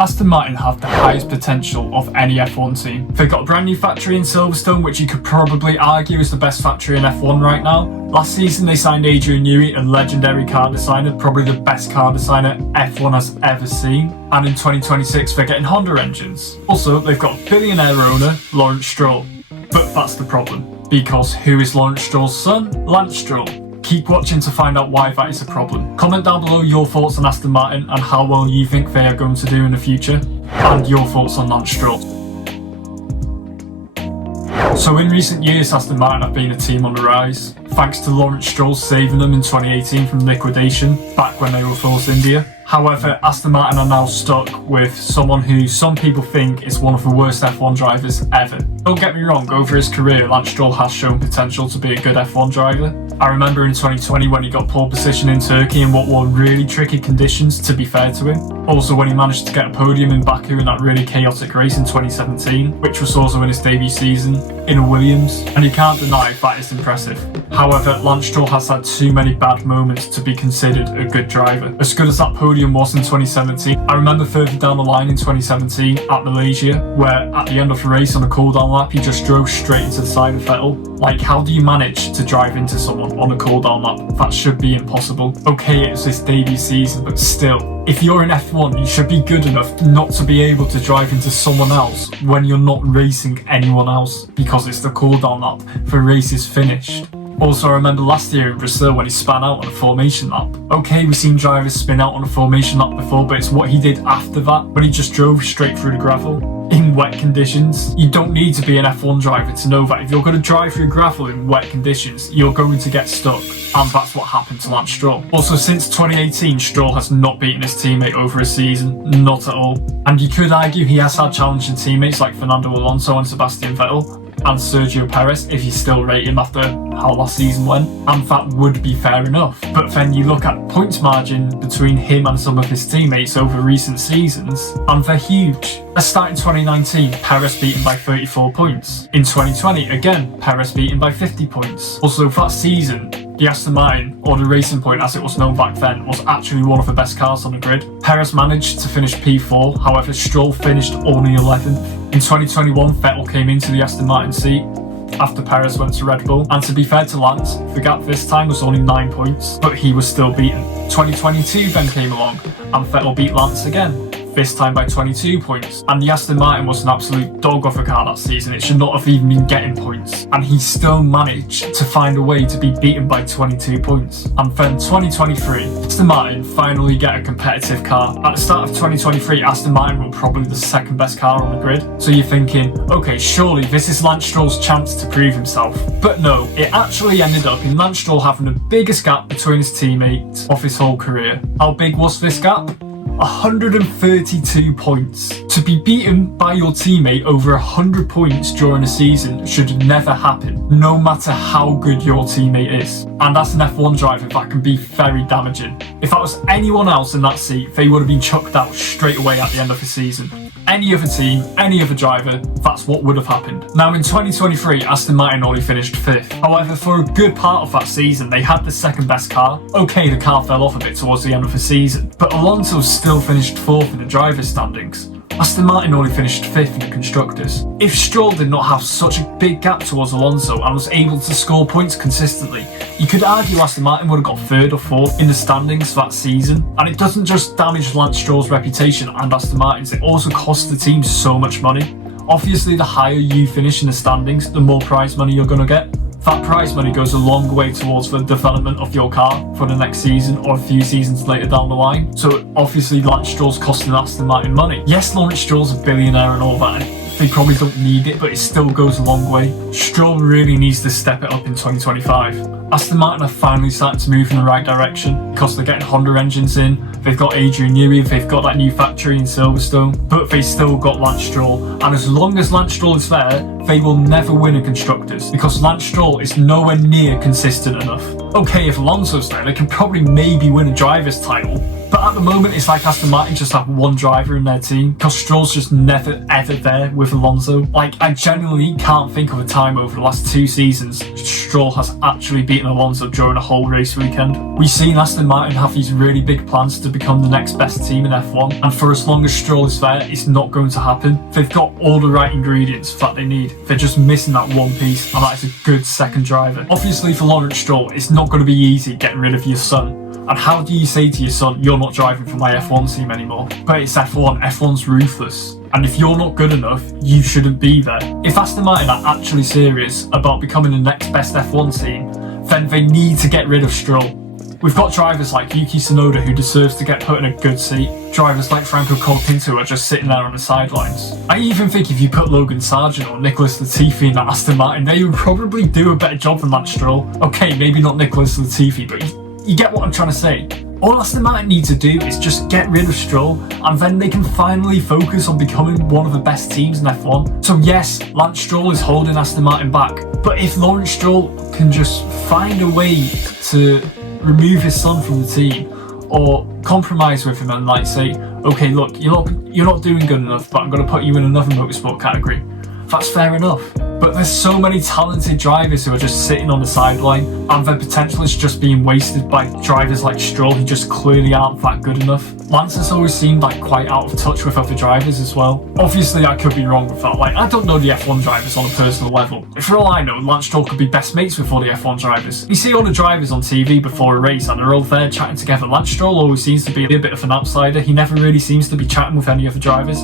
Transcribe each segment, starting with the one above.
Aston Martin have the highest potential of any F1 team. They've got a brand new factory in Silverstone, which you could probably argue is the best factory in F1 right now. Last season they signed Adrian Newey, a legendary car designer, probably the best car designer F1 has ever seen. And in 2026 they're getting Honda engines. Also, they've got a billionaire owner, Lawrence Stroll. But that's the problem, because who is Lawrence Stroll's son? Lance Stroll. Keep watching to find out why that is a problem. Comment down below your thoughts on Aston Martin and how well you think they are going to do in the future, and your thoughts on Lance Stroll. So in recent years, Aston Martin have been a team on the rise, thanks to Lawrence Stroll saving them in 2018 from liquidation, back when they were Force India. However, Aston Martin are now stuck with someone who some people think is one of the worst F1 drivers ever. Don't get me wrong, over his career, Lance Stroll has shown potential to be a good F1 driver. I remember in 2020 when he got pole position in Turkey in what were really tricky conditions, to be fair to him. Also when he managed to get a podium in Baku in that really chaotic race in 2017, which was also in his debut season, in a Williams, and you can't deny that is impressive. However, Lance Stroll has had too many bad moments to be considered a good driver. As good as that podium was in 2017, I remember further down the line in 2017 at Malaysia, where at the end of the race on a cooldown lap, he just drove straight into the side of Vettel. Like, how do you manage to drive into someone on a cooldown lap? That should be impossible. Okay, it's his debut season, but still, if you're in F1, you should be good enough not to be able to drive into someone else when you're not racing anyone else, because it's the cooldown lap. The race is finished. Also, I remember last year in Brazil when he span out on a formation lap. Okay, we've seen drivers spin out on a formation lap before, but it's what he did after that, when he just drove straight through the gravel in wet conditions. You don't need to be an F1 driver to know that if you're going to drive through gravel in wet conditions, you're going to get stuck. And that's what happened to Lance Stroll. Also, since 2018, Stroll has not beaten his teammate over a season, not at all. And you could argue he has had challenging teammates like Fernando Alonso and Sebastian Vettel, and Sergio Perez if you still rate him after how last season went, and that would be fair enough. But then you look at points margin between him and some of his teammates over recent seasons, and they're huge. Let's start in 2019, Perez beaten by 34 points. In 2020, again, Perez beaten by 50 points. Also, that season, the Aston Martin, or the Racing Point as it was known back then, was actually one of the best cars on the grid. Perez managed to finish P4, however Stroll finished only 11th. In 2021, Vettel came into the Aston Martin seat after Perez went to Red Bull, and to be fair to Lance, the gap this time was only 9 points, but he was still beaten. 2022 then came along, and Vettel beat Lance again, this time by 22 points, and the Aston Martin was an absolute dog of a car that season. It should not have even been getting points, and he still managed to find a way to be beaten by 22 points. And then 2023, Aston Martin finally get a competitive car. At the start of 2023, Aston Martin were probably the second best car on the grid, so you're thinking, okay, surely this is Lance Stroll's chance to prove himself. But no, it actually ended up in Lance Stroll having the biggest gap between his teammates of his whole career. How big was this gap? 132 points. To be beaten by your teammate over 100 points during a season should never happen, no matter how good your teammate is. And as an F1 driver, that can be very damaging. If that was anyone else in that seat, they would have been chucked out straight away at the end of the season. Any other team, any other driver, that's what would have happened. Now in 2023, Aston Martin only finished 5th. However, for a good part of that season, they had the second best car. Okay, the car fell off a bit towards the end of the season, but Alonso still finished 4th in the driver's standings. Aston Martin only finished 5th in the constructors. If Stroll did not have such a big gap towards Alonso and was able to score points consistently, you could argue Aston Martin would have got 3rd or 4th in the standings that season. And it doesn't just damage Lance Stroll's reputation and Aston Martin's, it also costs the team so much money. Obviously, the higher you finish in the standings, the more prize money you're going to get. That prize money goes a long way towards the development of your car for the next season or a few seasons later down the line. So obviously Lance Stroll's costing Aston Martin money. Yes, Lawrence Stroll's a billionaire and all that, and they probably don't need it, but it still goes a long way. Stroll really needs to step it up in 2025. Aston Martin are finally starting to move in the right direction because they're getting Honda engines in, they've got Adrian Newey, they've got that new factory in Silverstone, but they still got Lance Stroll, and as long as Lance Stroll is there, they will never win in Constructors because Lance Stroll is nowhere near consistent enough. Okay, if Alonso's there, they can probably maybe win a driver's title, but at the moment it's like Aston Martin just have one driver in their team because Stroll's just never ever there with Alonso. Like, I genuinely can't think of a time over the last 2 seasons Stroll has actually beaten Alonso during a whole race weekend. We've seen Aston Martin have these really big plans to become the next best team in F1, and for as long as Stroll is there, it's not going to happen. They've got all the right ingredients that they need. They're just missing that one piece, and that is a good second driver. Obviously for Lawrence Stroll, it's not going to be easy getting rid of your son. And how do you say to your son, you're not driving for my F1 team anymore? But it's F1, F1's ruthless. And if you're not good enough, you shouldn't be there. If Aston Martin are actually serious about becoming the next best F1 team, then they need to get rid of Stroll. We've got drivers like Yuki Tsunoda who deserves to get put in a good seat. Drivers like Franco Colapinto are just sitting there on the sidelines. I even think if you put Logan Sargent or Nicholas Latifi in that Aston Martin, they would probably do a better job than Lance Stroll. Okay, maybe not Nicholas Latifi, but you get what I'm trying to say. All Aston Martin need to do is just get rid of Stroll, and then they can finally focus on becoming one of the best teams in F1. So yes, Lance Stroll is holding Aston Martin back, but if Lawrence Stroll can just find a way to remove his son from the team, or compromise with him and like say, okay, look, you're not doing good enough, but I'm going to put you in another motorsport category. That's fair enough. But there's so many talented drivers who are just sitting on the sideline, and their potential is just being wasted by drivers like Stroll who just clearly aren't that good enough. Lance has always seemed like quite out of touch with other drivers as well. Obviously I could be wrong with that, like I don't know the F1 drivers on a personal level. For all I know, Lance Stroll could be best mates with all the F1 drivers. You see all the drivers on TV before a race and they're all there chatting together. Lance Stroll always seems to be a bit of an outsider. He never really seems to be chatting with any other drivers.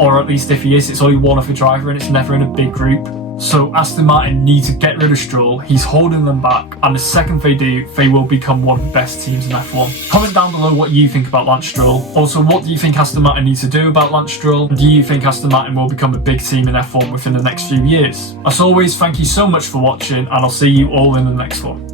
Or at least if he is, it's only one other driver and it's never in a big group. So Aston Martin need to get rid of Stroll, he's holding them back, and the second they do, they will become one of the best teams in F1. Comment down below what you think about Lance Stroll. Also, what do you think Aston Martin needs to do about Lance Stroll? And do you think Aston Martin will become a big team in F1 within the next few years? As always, thank you so much for watching, and I'll see you all in the next one.